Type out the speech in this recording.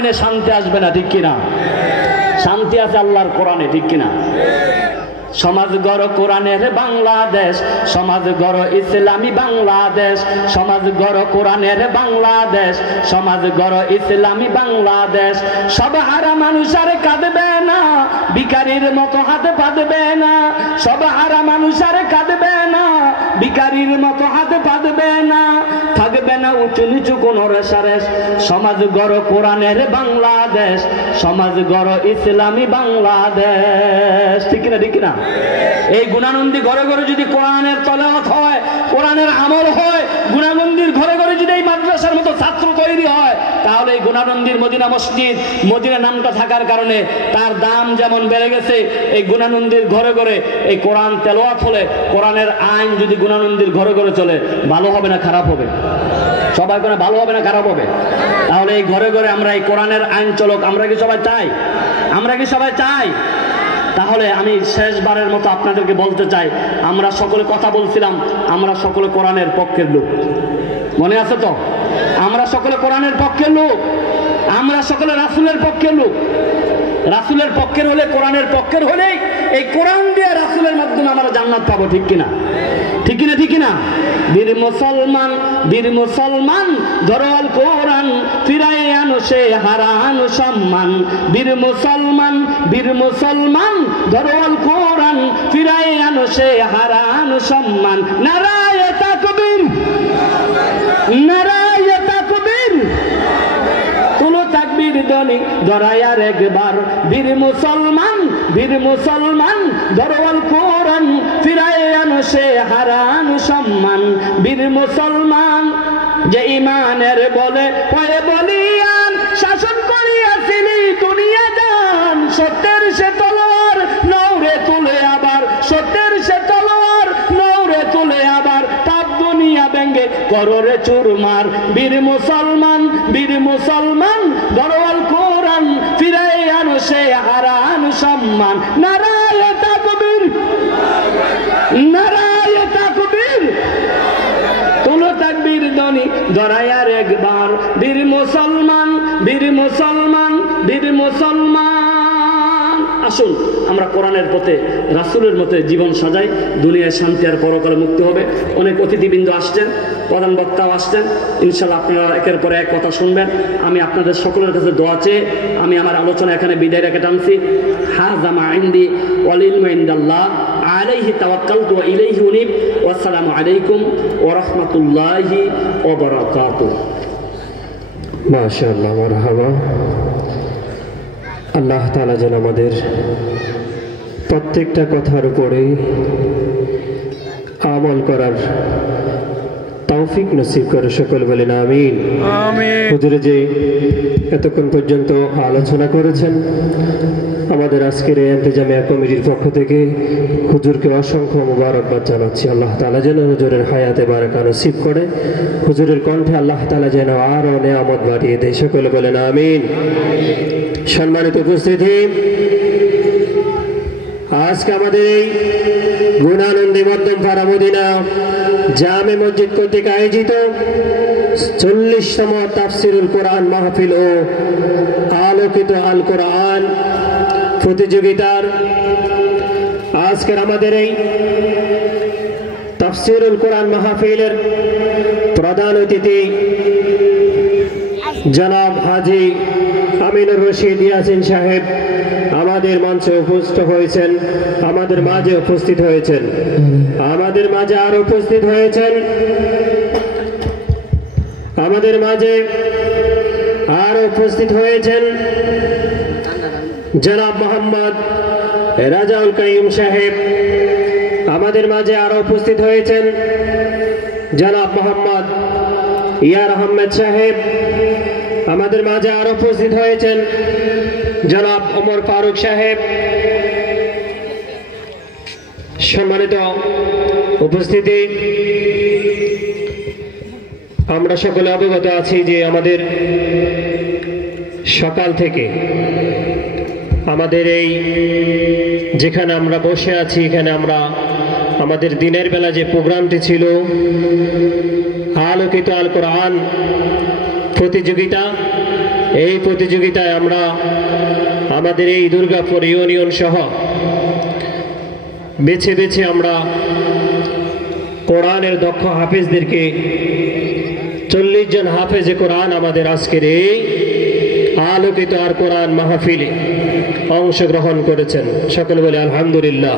জমিনে শান্তি আসবে না, ঠিক কিনা? শান্তি আছে আল্লাহর কোরআনে, ঠিক কিনা? সমাজ গড় কোরআনের বাংলাদেশ, সমাজ গড় ইসলামী বাংলাদেশ, সমাজ গড় কোরআনের বাংলাদেশ, সমাজ গড় ইসলামী বাংলাদেশ। সব হারা মানুষ আর কাঁদবে না, ভিখারির মতো হাতে পাতবে না। সব হারা মানুষ আর কাঁদবে না, ভিখারির মতো হাতে পাতবে না। থাকবে না উঁচু নিচু কোন রেশারেশ। সমাজ গড় কোরআনের বাংলাদেশ, সমাজ গড় ইসলামী বাংলাদেশ, ঠিক কিনা? ঠিক কিনা? এই গুণানন্দী ঘরে ঘরে যদি কোরআনের তেলাওয়াত হয়, কোরআনের আমল হয়, গুণানন্দীর ঘরে ঘরে যদি এই মাদ্রাসার মতো ছাত্র তৈরি হয়, তাহলে এই গুণানন্দীর মদিনা মসজিদ, মদিনা নামটা থাকার কারণে তার দাম যেমন বেড়ে গেছে, এই গুণানন্দীর ঘরে ঘরে এই কোরআন তেলাওয়াত হলে, কোরআনের আইন যদি গুণানন্দীর ঘরে ঘরে চলে, ভালো হবে না খারাপ হবে? সবাই কোনো ভালো হবে না খারাপ হবে? তাহলে এই ঘরে ঘরে আমরা এই কোরআনের আইন চলক, আমরা কি সবাই চাই? আমরা কি সবাই চাই? তাহলে আমি শেষবারের মতো আপনাদেরকে বলতে চাই, আমরা সকলে কথা বলছিলাম, আমরা সকলে কোরআনের পক্ষের লোক, মনে আছে তো? আমরা সকলে কোরআনের পক্ষের লোক, আমরা সকলে রাসূলের পক্ষের লোক। রাসূলের পক্ষের হলে, কোরআনের পক্ষের হলেই এই কোরআন দিয়ে রাসূলের মাধ্যমে আমরা জান্নাত পাবো, ঠিক কিনা? ঠিক কিনা? ঠিক কিনা? বীর মুসলমান, বীর মুসলমান, ধরো আল কোরআন, ফিরাই আনো সে হারানো সম্মান। বীর মুসলমান, বীর মুসলমান, ধরো আল কোরআন, ফিরাই আনো সে হারানো সম্মান। নারায়ে তাকবীর, নারায়ে তাকবীর, তুলো তাকবীর ধ্বনি ধরাই আর একবার। বীর মুসলমান, বীর মুসলমান, ধরো আল কোরআন, ফিরাই আনো সে হারানো সম্মান। বীর মুসলমান যে ইমানের বলে পয়ে বলিয়ান, শাসন করিয়াছিলি দুনিয়া জান। সত্যের সে তলোয়ার নৌরে তুলে আবার, সত্যের সে তলোয়ার নৌরে তুলে আবার, পাপ দুনিয়া ব্যঙ্গে কররে চুরমার। বীর মুসলমান, বীর মুসলমান, ধরো আল কোরআন, ফিরাই আনো সে হারানো সম্মান। নারায়ে তাকবীর, নারায়ে তাকবীর, তুলো তাকবীর ধ্বনি ধরাই আর একবার। বীর মুসলমান, বীর মুসলমান, বীর মুসলমান। আসুন আমরা কোরআনের পথে, রাসূলের মতে জীবন সাজাই, দুনিয়ায় শান্তি আর পরকালে মুক্তি হবে। অনেক অতিথিবৃন্দ আসছেন, প্রধান বক্তাও আসছেন, ইনশাআল্লাহ আপনারা একের পর এক কথা শুনবেন। আমি আপনাদের সকলের কাছে দোয়া চেয়ে আমি আমার আলোচনা এখানে বিদায় রেখে টানছি। হাযা মা ইনদি ওয়াল ইলমু ইনদাল্লাহ, আলাইহি তাওয়াক্কালতু ওয়া ইলাইহি উনীব। ওয়াসসালামু আলাইকুম ওয়া রাহমাতুল্লাহি ওয়া বারাকাতুহু। মাশাআল্লাহ, মারহাবা। আল্লাহ তাআলা যেন আমাদের প্রত্যেকটা কথার উপরে আমল করার তৌফিক নসিব করে, সকল বলেন আমিন। হুজুর যে এতক্ষণ পর্যন্ত আলোচনা করেছেন, আমাদের আজকের এই ইন্তেজামিয়া কমিটির পক্ষ থেকে হুজুরকে অসংখ্য মুবারকবাদ জানাচ্ছি। আল্লাহ তাআলা যেন হুজুরের হায়াতে বারাকা নসিব করে, হুজুরের কণ্ঠে আল্লাহ তাআলা যেন আরো নেয়ামত বাড়িয়ে দেয়, সকলে বলেন আমিন। সম্মানিত উপস্থিতি, আজকে আমাদের এই গুণানন্দী মধ্যমপাড়া মদিনা জামে মসজিদ কর্তৃক আয়োজিত 40তম তাফসিরুল কোরআন মাহফিল ও আলোকিত আল কোরআন প্রতিযোগিতার আজকের আমাদের এই তাফসিরুল কোরআন মাহফিলের প্রধান অতিথি জনাব হাজী আমিনুর রশিদ ইয়াসিন সাহেব আমাদের মঞ্চে উপস্থিত হয়েছেন, আমাদের মাঝে উপস্থিত হয়েছেন। আমাদের মাঝে আরো উপস্থিত হয়েছেন, আমাদের মাঝে আরো উপস্থিত হয়েছেন জনাব মোহাম্মদ রাজাউল কাইয়ুম সাহেব। আমাদের মাঝে আরো উপস্থিত হয়েছেন জনাব মোহাম্মদ ইয়ার আহমেদ সাহেব। আমাদের মাঝে আরো উপস্থিত হয়েছেন জনাব ওমর ফারুক সাহেব। সম্মানিত উপস্থিতি, আমরা সকলে অবগত আছি যে আমাদের সকাল থেকে আমাদের এই যেখানে আমরা বসে আছি, এখানে আমরা আমাদের দিনের বেলা যে প্রোগ্রামটি ছিল আলোকিত আল কোরআন প্রতিযোগিতা, এই প্রতিযোগিতায় আমরা আমাদের এই দুর্গাপুর ইউনিয়ন সহ বেছে বেছে আমরা কোরআনের দক্ষ হাফেজদেরকে 40 জন হাফেজে কোরআন আমাদের আজকের এই আলোকিত আর কোরআন মাহফিলে অংশগ্রহণ করেছেন। সকলে বলে আলহামদুলিল্লাহ।